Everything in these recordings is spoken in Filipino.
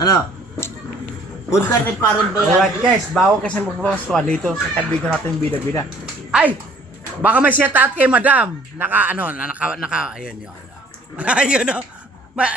Ano? Punta ni parang ba yan? Alright guys, bago kasi magpapaskuhan dito sa kaibigan natin bida-bida. Ay! Baka may shout out kay madam. Ayun yun. Ayun o.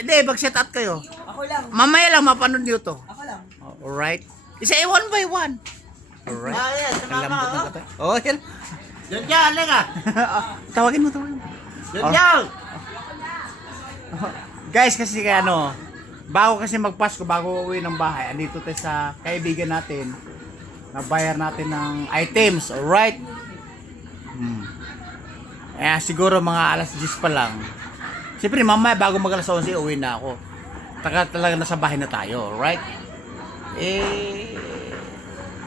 Hindi, mag-shout out kayo. Ako lang. Mamaya lang mapanood nyo to. Ako lang. Alright. Isa one by one. Alright. Ah, yan. Ang lambot ng kata. Oh, yan. Diyan dyan, halika. Tawagin mo. Diyan dyan. Guys, kasi kaya bago kasi magpasko, bago uwi ng bahay, andito tayo sa kaibigan natin, nabayar natin ng items, alright? Siguro mga alas 10 pa lang. Siyempre, mamaya bago mag alas 11, uwi na ako. Talaga nasa bahay na tayo, alright?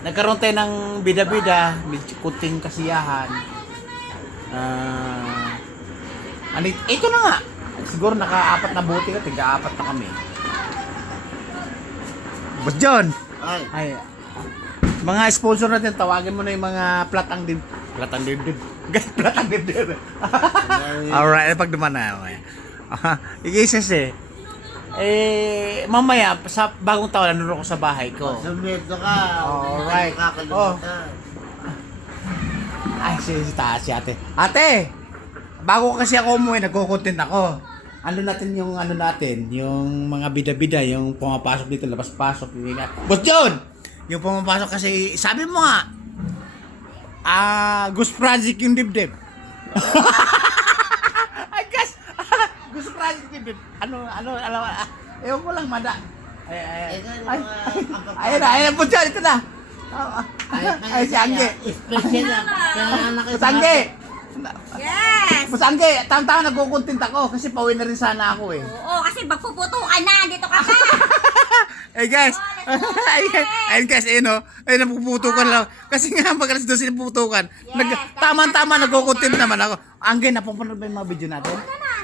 Nagkaroon tayo ng bida-bida, medyo kunting kasiyahan. Ito na nga. Siguro naka-4 na buti ka, tiga-4 na kami. But John, ay, mga sponsor natin, tawagin mo na yung mga platang dibdib. Alright, pag duman na. Ikisis mamaya, sa bagong taon, nanonood ko sa bahay ko. Sumito ka. Alright. Kakalimutan. Ay, si ate. Ate! Bago kasi ako umuwi, nagko-content ako. Ano natin yung mga bida-bida, yung pumapasok dito, labas-pasok. Boss John! Yung pumapasok kasi, sabi mo nga, Ghost Project yung dibdib. I guess, Ghost Project yung dibdib. Ewan ko lang, mada. Ayun, Boss John, ito na. Ay, si Angge. Special yan. Boss Angge! Yes! Boss Angge, tama-tama nagko-content ako kasi pauwi na rin sana ako eh. Oo, kasi magpuputo ka na. Dito ka pa. Hey guys, ayun guys, ayun napuputukan lang. Kasi nga mag alas 12 napuputukan. Tama-tama nagko-content naman ako. Angge, napapanood ba yung mga video natin?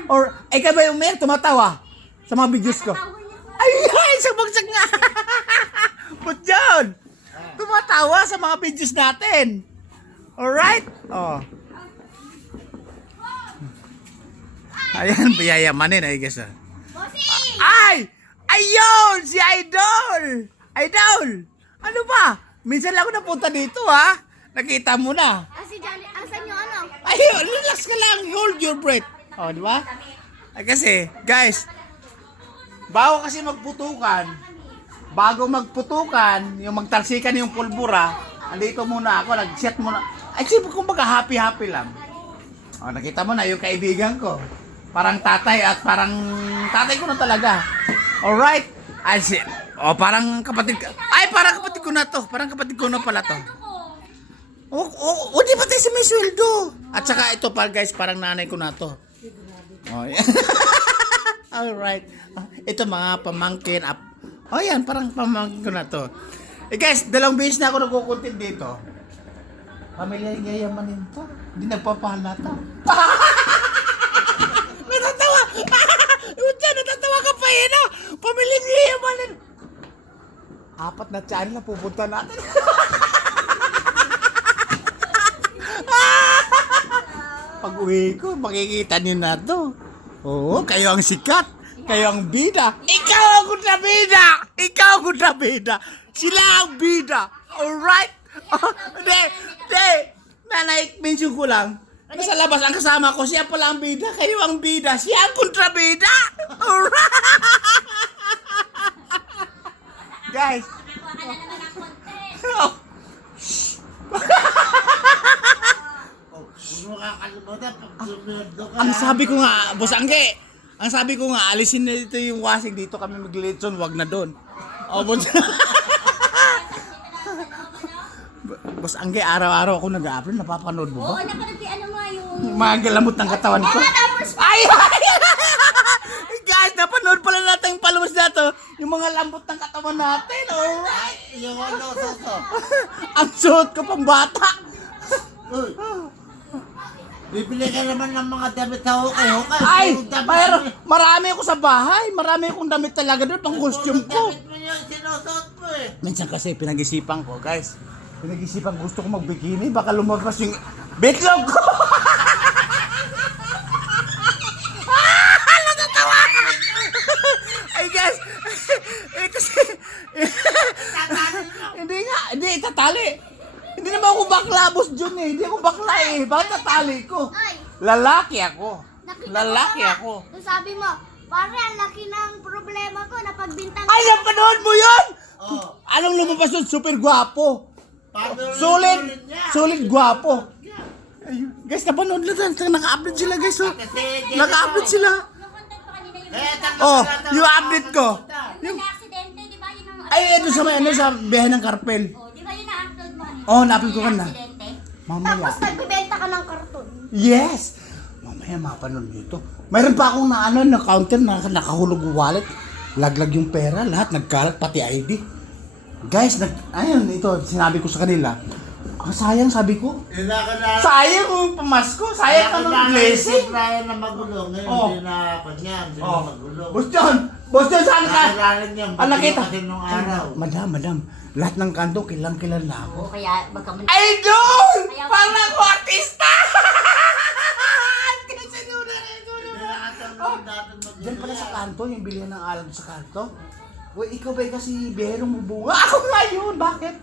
Or, ikaw ba yung mayor tumatawa sa mga videos ko? Ay, sabagsak nga. But John, tumatawa sa mga videos natin. Alright? Oh. Ayan, biyayamanin ay guys. Ay! Ayun! Si Idol! Idol! Ano ba? Minsan lang ako napunta dito ha. Nakita mo na. Si Johnny, asan yung ano? Ayun, relax ka lang. Hold your breath. O, di ba? Ay kasi, guys, bago magputukan, yung magtalsikan yung pulbura, andito muna ako, nag-set muna. Ay, kumbaga happy-happy lang. O, nakita mo na yung kaibigan ko. Parang tatay at parang tatay ko na talaga. Alright? Ay, parang kapatid ka. Ay, parang kapatid ko na to. Parang kapatid ko na pala to. Di ba tayo sa may sweldo? At saka ito pa guys, parang nanay ko na to. Oh, yeah. Alright. Ito mga pamangkin. Oh, yan. Parang pamangkin ko na to. Guys, 2 beses na ako nagkukuntin dito. Pamilya yayamanin to. Hindi nagpapahalata. Natatawa ka pa yun, Pamilyang yayamanin. 4 na channel na pupunta natin. Pag uwi ko, makikita niyo na to. Oo, kayo ang sikat. Kayo ang bida. Ikaw ang kontrabida! Ikaw ang kontrabida! Sila ang bida! Alright? Hindi. Nanay, mention ko lang. Nasa labas ang kasama ko, siya pala ang bida, kayo ang bida, siya ang kontrabida! Alright! Guys! Ang sabi ko nga, Boss Angge, alisin na dito yung wasig, dito kami mag-litson, wag na doon. Oh, Boss Angge, araw-araw ako nag-upload, napapanood mo ba? Oo, napanood ano nga yung... Mga galamot ng katawan ko. Ay! Guys, napanood pala natin yung palabas na to. Yung mga lambot ng katawan natin. Alright. Yung ano, soso. Ang suot ko pang bata. Bibili ka naman ng mga damit sa hukay. Ay! Marami ako sa bahay. Marami akong damit talaga doon. Pang costume ko. Damit mo yung sinusuot mo eh. Minsan kasi pinag-isipan ko, guys. Pinag-isipan gusto ko mag-bikini. Baka lumabas yung bitlog ko. Natatawa! Ay guys, Eh, kasi... Hindi nga, hindi, itatali. Hindi naman ako bakla, Boss Jun eh. Hindi ako bakla eh. Bakit tatali ko? Ay, Lalaki ako. nakita Lalaki ko nga. ako. Nung sabi mo, pare, ang laki ng problema ko na pagbintang. Ay, napanood mo yun? Oh. Anong lumabas doon? Super gwapo. Paano Solid. ulit niya? Solid gwapo. Ayun. Guys, napanood na doon. Naka-upload sila guys. Oh. Kasi, Naka-upload sila. Yung content ko kanina yung Eh, tanggap Oh, na lang yung ang update ko. yung aksidente, di ba? Yun ang Ay, ito sa may ano sa biyahe ng Carpel. Oh, di ba yun na-upload mo kanina? Oh, na-upload ko Yung na. aksidente. Mamaya. Tapos nagbibenta ka ng karton. Yes! Mamaya mapanood nito. Mayroon pa akong na ano, na counter na nakahulog yung wallet. Laglag yung pera, lahat nagkalat pati ID. Guys, ayun, ito, sinabi ko sa kanila. Ang sayang, sabi ko. Sayang yung pamasko, sayang ka ng blessing. Si Brian na magulo. Ngayon, Oh. hindi na kanya. Hindi na Oh, magulo. Boss John, saan ka? Nakilala niya. Ah, nakita. Kasi nung araw. Madam, lahat ng kanto, kilang-kilala na ako. Oo, kaya magkaman. Idol! Ayaw. Parang ako artista! Diyan pala sa kanto, yung bilihan ng alam sa kanto. Uy, ikaw ba kasi biherong bubunga? Ako nga yun, bakit?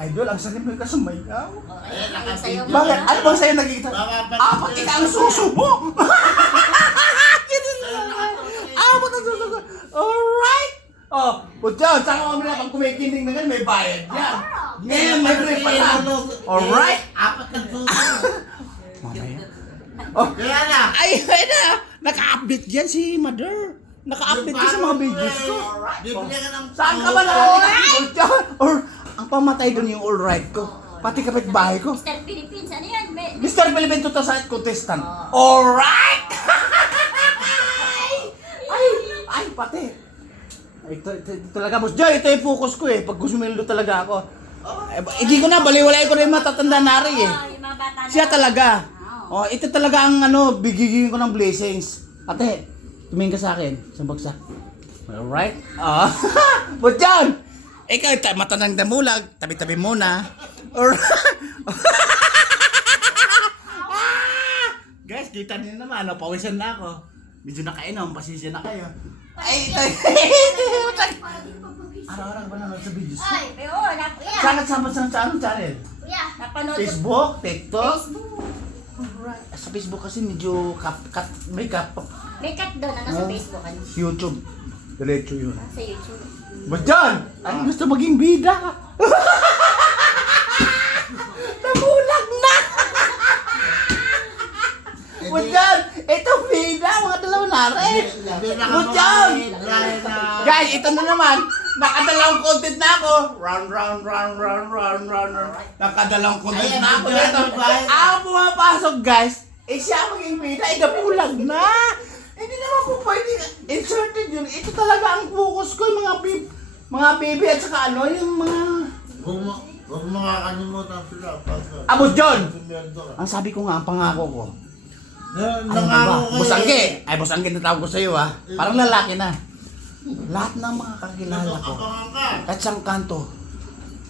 Idol, ang sakit mo ka sumayaw. Bakit? Ano bang sa'yo nakikita? Pati ka ang suso mo! Ganun lang. Pati ang suso ko. Alright! Oh, Putyon, saan ka kami na pag kumikinig na ganun, may bayad yan. Ngayon, may break pa lang. Alright? Apat ng suso. Mamaya. Oh, Kaya na. ay, na! Naka-update yan si Mother. Naka-update ka sa mga videos ko. Bibili ka ng Saan ka ba nakakita? Or, ang pamatay doon yung alright ko. Pati kapitbahay ko. Mr. Philippines, ano yan? Mr. Philippine 2008 contestant. Alright! ay, pati. Ito talaga, Boss Joy, ito yung focus ko eh. Pag gusumildo talaga ako. Hindi ko na, baliwalay ko na yung matatanda nari eh. Yung mga bata na. Siya talaga. Oh, ito talaga ang ano, bigigin ko ng blessings. Ate, tumingin ka sa akin. Sa bagsak. Alright? Ah. But yan! Ikaw, mata ng damulag. Tabi-tabi muna. Alright? Guys, kita niyo naman. Ano, pawisan na ako. Medyo nakainom. Pasensya na kayo. Ay, ito. Araw-araw ba nanonood sa videos ko? Ay, oo, kuya. Saan nagsama sa anong channel? Kuya, napanood ko. Facebook? TikTok? Facebook. Alright. Sa Facebook kasi medyo may cut. May cut doon, ano sa Facebook, ano? YouTube. Diretso yun. Sa YouTube. Ba't yan? Ay, gusto maging bida. Namulag na! Ba't yan? Ito bida, mga dalawa na rin. Ba't yan? Guys, ito na naman. Nakadalawang content na ako. Run. Nakadalawang content na ako. Ito. Ako pumapasok, guys. Siya maging bida. Namulag na. Hindi naman po pwede inserted yun. Ito talaga ang focus ko, yung mga baby at saka ano, yung mga... Huwag mo kakalimutan sila. Boss John! Ang sabi ko nga, ang pangako ko. Nangako Boss Angge! Ay, Boss Angge, natawag ko sa'yo ha. Parang lalaki na. Lahat ng mga kakilala ko, at siyang kanto,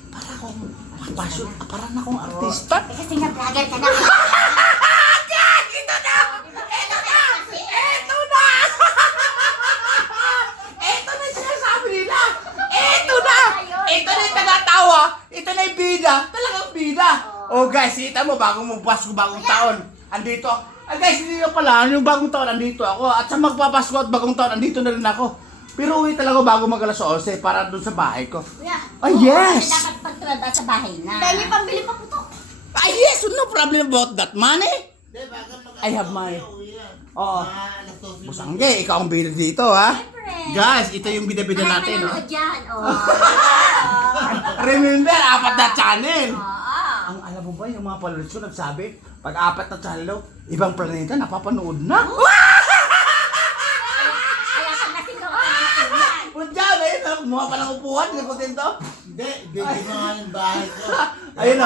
para akong passion, parang akong artista. Kasi nga vlogger ka na. Ito na! Ito na sinasabi nila! Ito na yung tagatawa! Ito na yung bida! Talagang bida! Oh guys, kita mo, bagong magpasko, bagong taon. Andito. Guys, hindi na pala. Yung bagong taon, andito ako. At sa magpapasko at bagong taon, andito na rin ako. Pero uwi talaga bago mag alas 11 para doon sa bahay ko. Kuya. Ay, yes! Kasi dapat pagtulad sa bahay na. Dahil pambili pa putok. Ay, yes! No problem about that money. I have money. Oo. Boss Angge, ikaw ang bida dito, ha? Siyempre. Guys, ito yung bida-bida natin, no? Ano dyan? Oh. Remember, 4 na channel. Oo. Ang alam mo ba, yung mga followers ko nagsabi, pag 4 na channel daw, ibang planeta napapanood na. Kaya pag nasingaw ka na yan. Punta, ayun, kumuha pa ng upuan, nakutin to. Hindi, bigyan mo nga yung bahay ko. Ayun,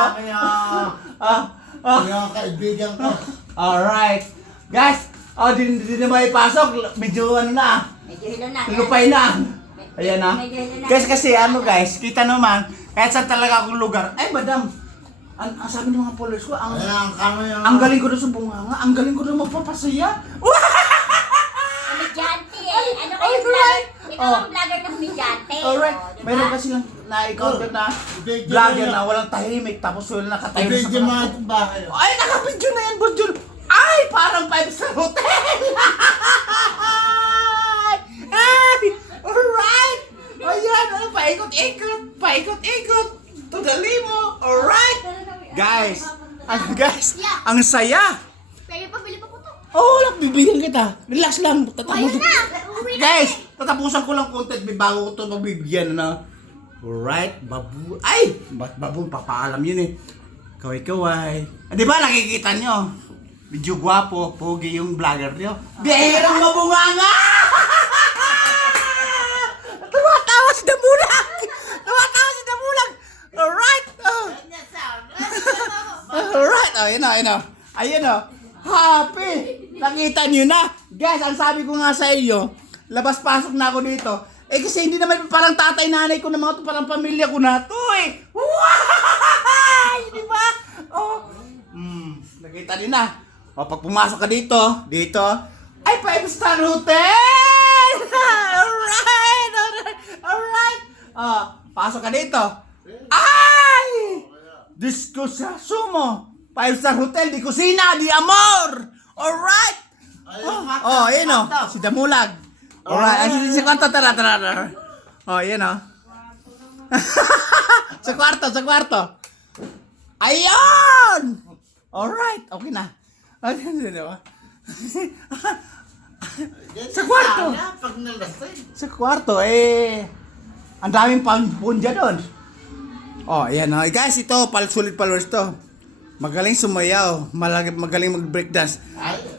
o. Yung kaibigan ko. Alright. Guys, di na maipasok. Medyo ano na, Medyo hilo na. lupay na. Ayan na. Medyo hilo na. Guys, kasi ano guys, kita naman, kahit saan talaga akong lugar. Ay, madam, ang sabi ng mga followers ko, Ayan, kami yung... ang galing ko na sa bunganga, ang galing ko na magpapasaya. Komedyante eh. Ano kayo vlogger? Ikaw ang vlogger na komedyante. Alright, Oh, diba? meron kasi lang na-encounter na Video vlogger na na walang tahimik tapos wala nakatayo na Ibigay sa mga itong bahay. Ay, naka-video na yan, Burjul. Ay, parang 5-star hotel. Ay, alright. Ayan, ano, paikot-ikot, paikot-ikot. To the limo, alright. Guys, guys, ang saya. Pwede pa, bili pa po to. Oh, bibigyan kita. Relax lang, tatapusin. Ayun na, uwi na. Guys, tatapusan ko lang content, may bago ko ito mabibigyan na. Alright, babu. Ay, ba't babu? Papaalam yun eh. Kaway-kaway. Ah, di ba nakikita nyo? Medyo gwapo, pogi yung vlogger nyo. Bihirang mabunganga! Tumatawa si Damulag! Tumatawa si Damulag! Alright! Oh. Alright! Oh, yun o, yun o. Ayun o. Happy! Nakita nyo na. Guys, ang sabi ko nga sa iyo, labas-pasok na ako dito. Eh kasi hindi naman parang tatay nanay ko na mga to, parang pamilya ko na to eh. Wow! Di ba? Oh. Nakita nyo na. O, pag pumasok ka dito, ay 5-star hotel! Alright! Alright! Alright! Pasok ka dito. Ay! Disco sa sumo. 5-star hotel, di kusina, di amor! Alright! Oh, yun o. Si Damulag. Alright, ay si kwarto, tara. Oh, yun o. Sa kwarto. Ayun! Alright, okay na. Sa kwarto. Pag nalasay. Sa kwarto, ang daming pangpunja doon. Oh, ayan o. Guys, ito, sulit followers to. Magaling sumayaw, magaling mag-breakdance.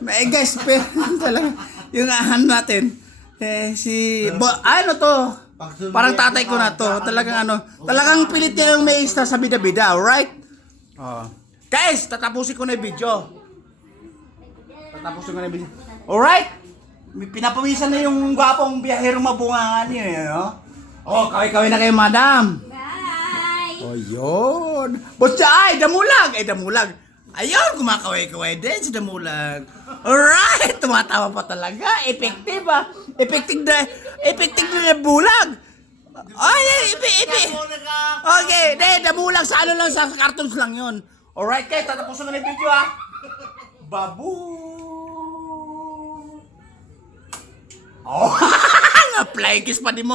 Guys, talaga, yung ahan natin, ano to, parang tatay ko na to, talagang pilit niya yung may ista sa bida-bida, alright? Oh. Guys, tatapusin ko na yung video. Alright? Pinapawisan na yung gwapong biyahero mabungangan niyo, no? Oh, kaway-kaway na kayo, madam. Bye! Oh, yun. Basta, Damulag. Ayun, kumakaway-kaway din si Damulag. Alright, tumatawa pa talaga. Effective ah. Effective na bulag. Ay, Okay, Damulag sa ano lang, sa cartoons lang yun. Alright, guys, tatapusin na yung video ah. Babu. Oh, nga flying kiss pa di mo.